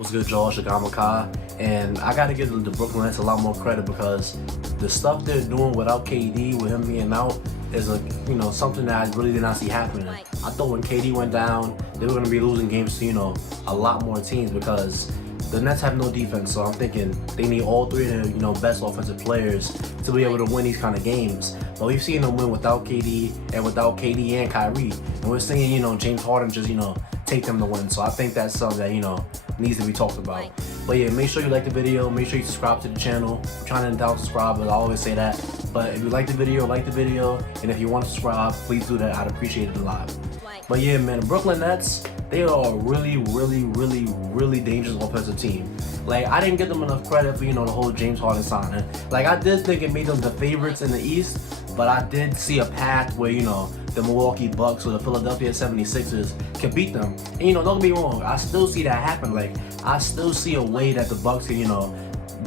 What's good, Josh Agamaka? And I gotta give the Brooklyn Nets a lot more credit because the stuff they're doing without KD, with him being out, is something that I really did not see happening. I thought when KD went down, they were gonna be losing games to a lot more teams because the Nets have no defense. So I'm thinking they need all three of their best offensive players to be able to win these kind of games. But we've seen them win without KD and Kyrie, and we're seeing James Harden just take them to win. So I think that's something that needs to be talked about. But yeah, make sure you like the video, make sure you subscribe to the channel. I'm trying to down subscribe, but I always say that. But if you like the video, and if you want to subscribe, please do that. I'd appreciate it a lot. But yeah, man, the Brooklyn Nets, they are a really, really, really, really dangerous offensive team. Like, I didn't give them enough credit for, the whole James Harden signing. Like, I did think it made them the favorites in the East, but I did see a path where, the Milwaukee Bucks or the Philadelphia 76ers can beat them. And, don't get me wrong, I still see that happen. Like, I still see a way that the Bucks can,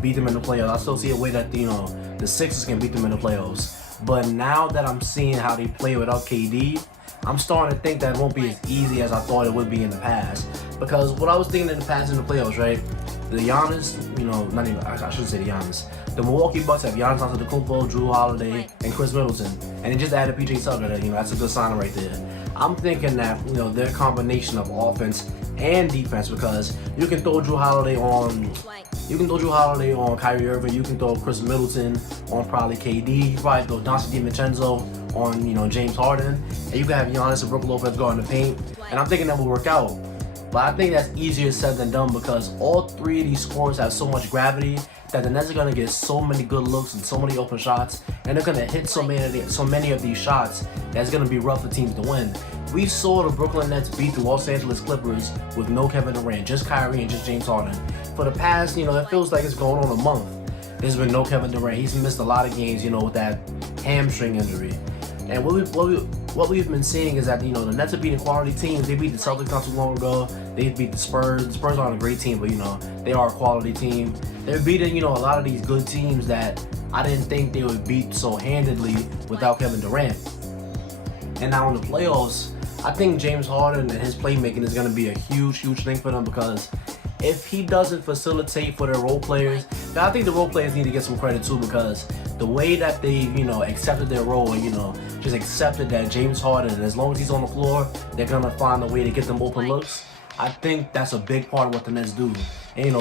beat them in the playoffs. I still see a way that, the Sixers can beat them in the playoffs. But now that I'm seeing how they play without KD, I'm starting to think that it won't be as easy as I thought it would be in the past. Because what I was thinking in the past in the playoffs, right? The Giannis, I shouldn't say the Giannis. The Milwaukee Bucks have Giannis Antetokounmpo, Drew Holiday, and Chris Middleton. And they just added PJ Tucker. That's a good sign right there. I'm thinking that, their combination of offense and defense, because you can throw Drew Holiday on Kyrie Irving, you can throw Chris Middleton on probably KD, you probably throw Dante DiVincenzo on James Harden, and you can have Giannis and Brook Lopez go in the paint, and I'm thinking that will work out. But I think that's easier said than done because all three of these scorers have so much gravity that the Nets are gonna get so many good looks and so many open shots, and they're gonna hit so many of these shots that's gonna be rough for teams to win. We saw the Brooklyn Nets beat the Los Angeles Clippers with no Kevin Durant, just Kyrie and just James Harden. For the past, it feels like it's going on a month. There's been no Kevin Durant. He's missed a lot of games, with that hamstring injury. And what we've been seeing is that the Nets are beating quality teams. They beat the Celtics not too long ago. They beat the Spurs. The Spurs aren't a great team, but they are a quality team. They're beating a lot of these good teams that I didn't think they would beat so handedly without Kevin Durant. And now in the playoffs, I think James Harden and his playmaking is going to be a huge thing for them because if he doesn't facilitate for their role players, I think the role players need to get some credit too because the way that they, accepted their role and, just accepted that James Harden, as long as he's on the floor, they're going to find a way to get them open looks. I think that's a big part of what the Nets do. And,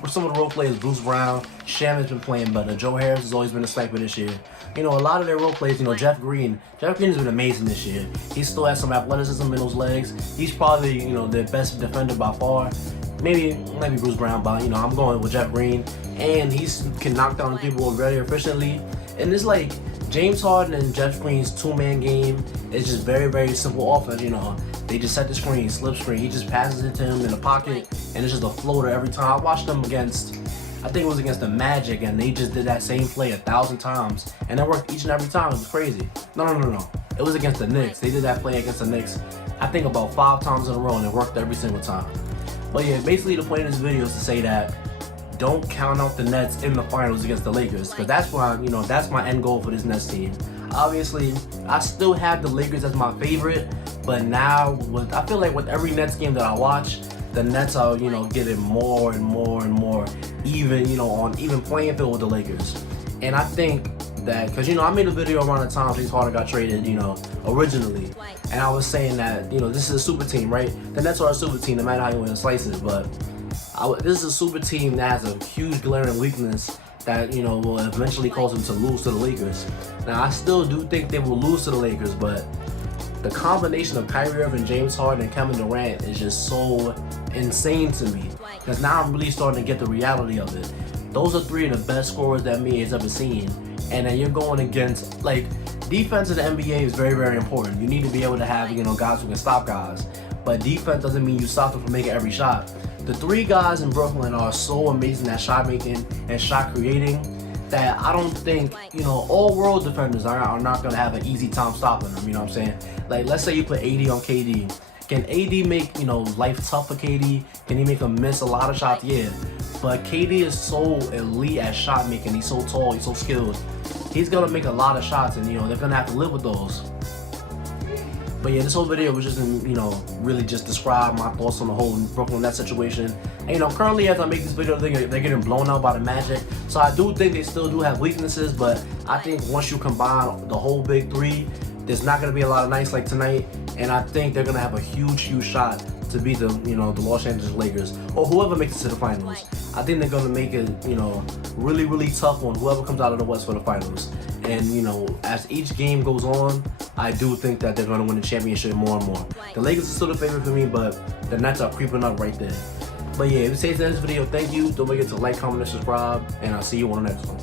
for some of the role players, Bruce Brown, Sham has been playing better. Joe Harris has always been a sniper this year. A lot of their role players, Jeff Green has been amazing this year. He still has some athleticism in those legs. He's probably, their best defender by far. Maybe Bruce Brown, but I'm going with Jeff Green, and he can knock down people very efficiently. And it's like James Harden and Jeff Green's two-man game is just very simple offense. They just set the screen, slip screen. He just passes it to him in the pocket, and it's just a floater every time. I watched them against, I think it was against the Magic, and they just did that same play 1,000 times, and it worked each and every time. It was crazy. No. It was against the Knicks. They did that play against the Knicks, I think about 5 times in a row, and it worked every single time. But yeah, basically the point of this video is to say that don't count out the Nets in the finals against the Lakers, because that's why that's my end goal for this Nets team. Obviously, I still have the Lakers as my favorite, but now I feel like with every Nets game that I watch, the Nets are getting more and more even on even playing field with the Lakers. And I think that because I made a video around the time James Harden got traded originally, and I was saying that this is a super team, right? The Nets are a super team no matter how you want to slice it, but this is a super team that has a huge glaring weakness that will eventually cause them to lose to the Lakers. Now I still do think they will lose to the Lakers, but the combination of Kyrie Irving, James Harden, and Kevin Durant is just so insane to me because now I'm really starting to get the reality of it. Those are three of the best scorers that NBA has ever seen, and then you're going against defense in the NBA is very important. You need to be able to have guys who can stop guys, but defense doesn't mean you stop them from making every shot. The three guys in Brooklyn are so amazing at shot making and shot creating that I don't think, all world defenders are not going to have an easy time stopping them, what I'm saying? Like, let's say you put AD on KD. Can AD make, life tough for KD? Can he make him miss a lot of shots? Yeah. But KD is so elite at shot making. He's so tall, he's so skilled. He's going to make a lot of shots, and, they're going to have to live with those. But yeah, this whole video was just, really just describe my thoughts on the whole Brooklyn Nets situation. And currently as I make this video, they're getting blown out by the Magic. So I do think they still do have weaknesses, but I think once you combine the whole big three, there's not going to be a lot of nights like tonight. And I think they're going to have a huge shot to beat the Los Angeles Lakers or whoever makes it to the finals. I think they're going to make it, really tough on whoever comes out of the West for the finals. And, as each game goes on, I do think that they're going to win the championship more and more. The Lakers are still the favorite for me, but the Nets are creeping up right there. But yeah, if you say to this video, thank you. Don't forget to like, comment, and subscribe, and I'll see you on the next one.